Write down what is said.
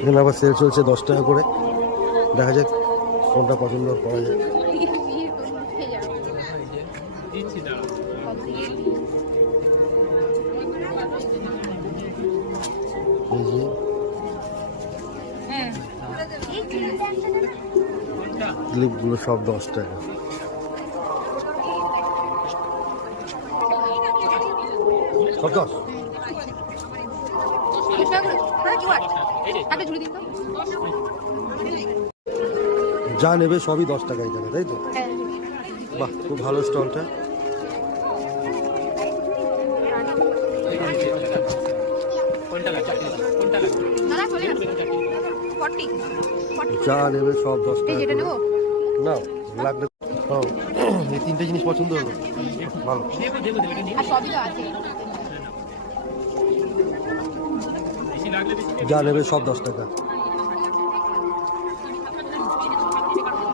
এখানে আবার সেল চলছে 10 টাকা করে। দেখা যাক কোনটা পছন্দ করা যায়। ক্লিপগুলো সব 10 টাকা। কত? যা নেবে সবই 10 টাকা এখানে, তাই তো? বাহ, খুব ভালো স্টলটা। যা নেবে সব 10 টাকা। না লাগবে। এই 3টে জিনিস পছন্দ হলো, ভালো। যা নেবে সব 10 টাকা।